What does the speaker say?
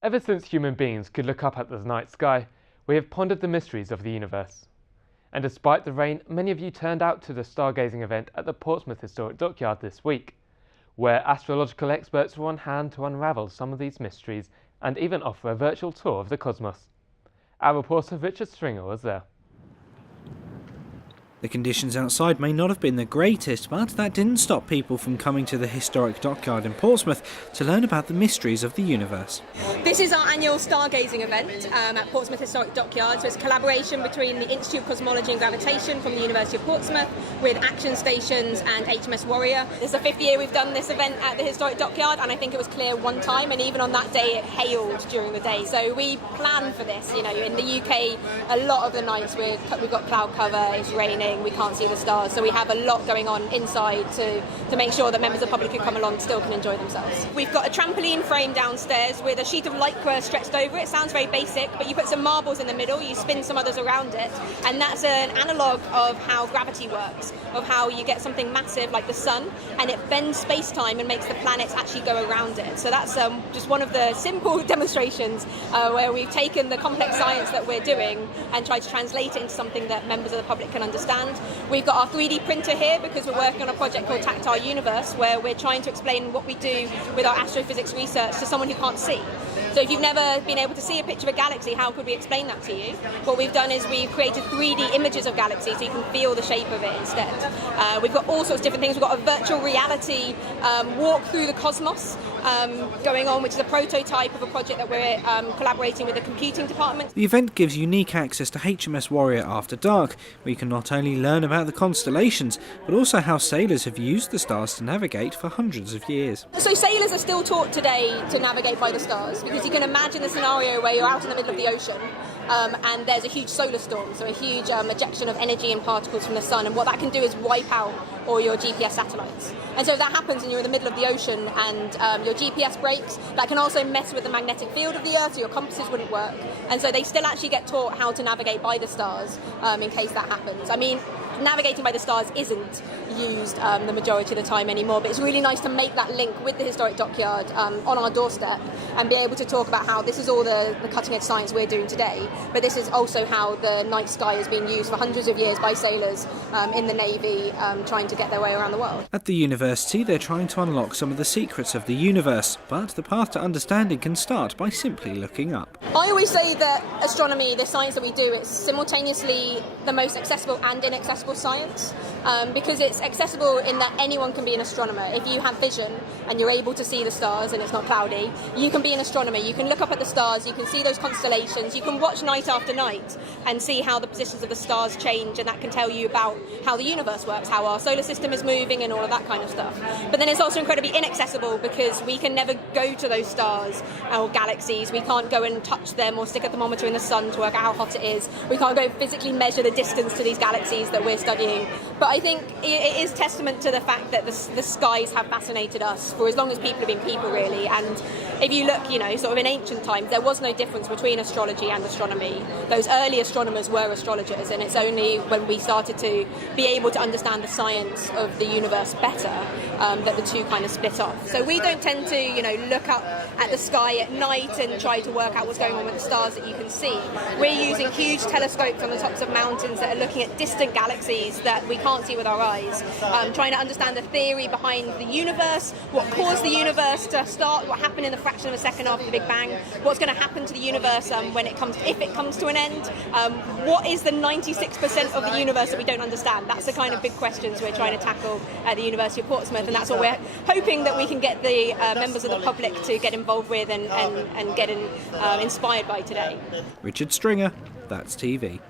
Ever since human beings could look up at the night sky, we have pondered the mysteries of the universe. And despite the rain, many of you turned out to the stargazing event at the Portsmouth Historic Dockyard this week, where astrological experts were on hand to unravel some of these mysteries and even offer a virtual tour of the cosmos. Our reporter Richard Stringer was there. The conditions outside may not have been the greatest, but that didn't stop people from coming to the historic Dockyard in Portsmouth to learn about the mysteries of the universe. This is our annual stargazing event at Portsmouth Historic Dockyard. So it's a collaboration between the Institute of Cosmology and Gravitation from the University of Portsmouth with Action Stations and HMS Warrior. This is the 5th year we've done this event at the Historic Dockyard, and I think it was clear one time, and even on that day it hailed during the day. So we planned for this. You know, in the UK, a lot of the nights we've got cloud cover, it's raining, we can't see the stars, so we have a lot going on inside to make sure that members of the public who come along still can enjoy themselves. We've got a trampoline frame downstairs with a sheet of lycra stretched over it. Sounds very basic, but you put some marbles in the middle, you spin some others around it, and that's an analogue of how gravity works, of how you get something massive like the sun and it bends space-time and makes the planets actually go around it. So that's just one of the simple demonstrations where we've taken the complex science that we're doing and tried to translate it into something that members of the public can understand. We've got our 3D printer here because we're working on a project called Tactile Universe, where we're trying to explain what we do with our astrophysics research to someone who can't see. So if you've never been able to see a picture of a galaxy, how could we explain that to you? What we've done is we've created 3D images of galaxies so you can feel the shape of it instead. We've got all sorts of different things. We've got a virtual reality walk through the cosmos going on, which is a prototype of a project that we're collaborating with the computing department. The event gives unique access to HMS Warrior After Dark, where you can not only learn about the constellations, but also how sailors have used the stars to navigate for hundreds of years. So sailors are still taught today to navigate by the stars, because you can imagine the scenario where you're out in the middle of the ocean and there's a huge solar storm, so a huge ejection of energy and particles from the sun, and what that can do is wipe out all your GPS satellites. And so if that happens and you're in the middle of the ocean and your GPS breaks, that can also mess with the magnetic field of the Earth, so your compasses wouldn't work. And so they still actually get taught how to navigate by the stars in case that happens. I mean, navigating by the stars isn't used the majority of the time anymore, but it's really nice to make that link with the Historic Dockyard on our doorstep and be able to talk about how this is all the cutting edge science we're doing today, but this is also how the night sky has been used for hundreds of years by sailors in the Navy trying to get their way around the world. At the university, they're trying to unlock some of the secrets of the universe, but the path to understanding can start by simply looking up. I always say that astronomy, the science that we do, it's simultaneously the most accessible and inaccessible science, because it's accessible in that anyone can be an astronomer. If you have vision and you're able to see the stars and it's not cloudy, you can be an astronomer. You can look up at the stars, you can see those constellations, you can watch night after night and see how the positions of the stars change, and that can tell you about how the universe works, how our solar system is moving and all of that kind of stuff. But then it's also incredibly inaccessible because we can never go to those stars or galaxies. We can't go and touch them or stick a thermometer in the sun to work out how hot it is. We can't go physically measure the distance to these galaxies that we're studying. But I think it is testament to the fact that the skies have fascinated us for as long as people have been people, really. And if you look, you know, sort of in ancient times, there was no difference between astrology and astronomy. Those early astronomers were astrologers, and it's only when we started to be able to understand the science of the universe better that the two kind of split off. So we don't tend to, you know, look up at the sky at night and try to work out what's going on with the stars that you can see. We're using huge telescopes on the tops of mountains that are looking at distant galaxies that we can't see with our eyes, trying to understand the theory behind the universe, what caused the universe to start, what happened in the fraction of a second after the Big Bang, what's going to happen to the universe when it comes, if it comes to an end, what is the 96% of the universe that we don't understand. That's the kind of big questions we're trying to tackle at the University of Portsmouth, and that's what we're hoping that we can get the members of the public to get involved with and get inspired by today. Richard Stringer, That's TV.